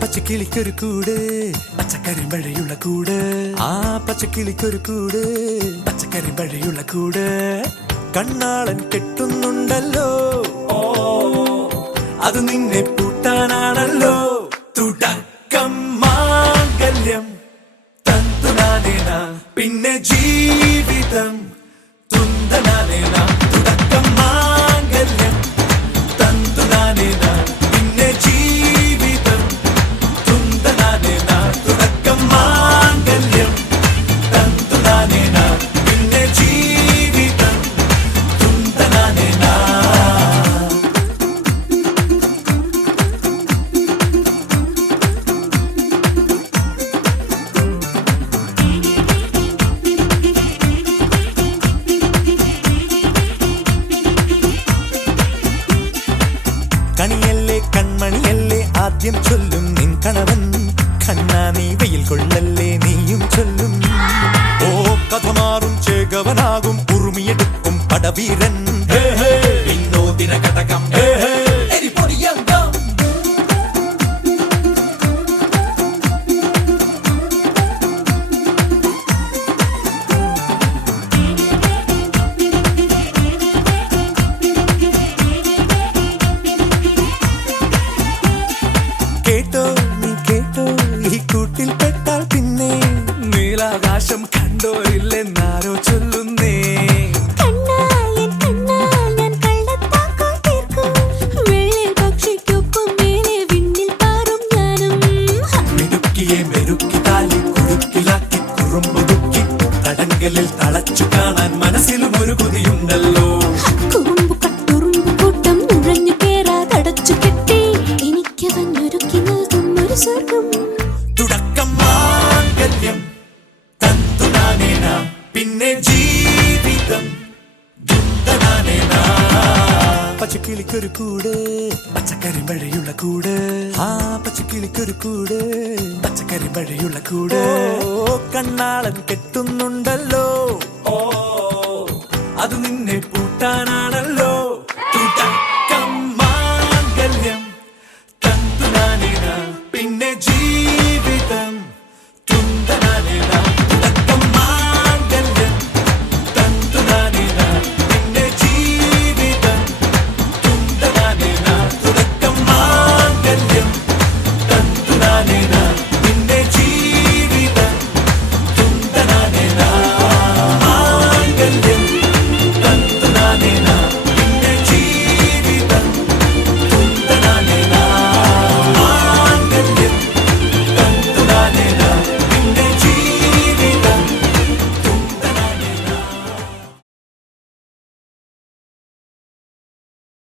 പച്ചക്കിളിക്കൊരു കൂട് പച്ചക്കരിമ്പഴയുള്ള കൂട് ആ പച്ചക്കിളിക്കൊരു കൂട് പച്ചക്കരിമ്പഴയുള്ള കൂട് കണ്ണാളൻ കെട്ടുന്നുണ്ടല്ലോ അത് നിന്നെ പൂട്ടാനാണല്ലോ തുടക്കം മാംഗല്യം തന്തുനാനേന പിന്നെ ജീവിതം തുന്തനാനേന തുടക്കം മാംഗല്യം തന്തുനാനേന പിന്നെ ജീവിതം തുന്തനാനേന തുടക്കം മാംഗല്യം തന്തുനാനേന പിന്നെ ജീവിതം തുന്തനാനേന. കണിയല്ലേ കൺമണിയല്ലേ ആദ്യം ചൊല്ലും നിൻ കണവൻ കണ്ണാ നീ വെയിൽ കൊള്ളല്ലേ നീയും ചൊല്ലും ഓ കഥ മാറും ചേകവനാകും ഉറുമിയെടുക്കും പടവീരൻ വിനോദിന കടകം എരിപൊടിയങ്കം. കേട്ടോ നീ കേട്ടോ ഈ കൂട്ടിൽ പെട്ടാൽ പിന്നെ നീലാകാശം കണ്ടോരില്ലെന്നാരോ ചൊല്ലുന്നേ. മിടുക്കിയെ മെരുക്കി താലി കുടുക്കിലാക്കി കുറുമ്പുതുക്കി തടങ്കലിൽ തളച്ചു കാണാൻ മനസ്സിലും ഒരു കൊതിയുണ്ടല്ലോ. തുടക്കം മാംഗല്യം തന്തുനാനേന പിന്നെ ജീവിതം തുന്തനാനേന. പച്ചക്കിളിക്കൊരു കൂട് പച്ചക്കരിമ്പഴയുള്ള കൂട് ആ പച്ചക്കിളിക്കൊരു കൂട് പച്ചക്കരിമ്പഴയുള്ള കൂട് കണ്ണാളൻ കെട്ടുന്നുണ്ടല്ലോ അത് നിന്നെ പൂട്ടാനാണല്ലോ.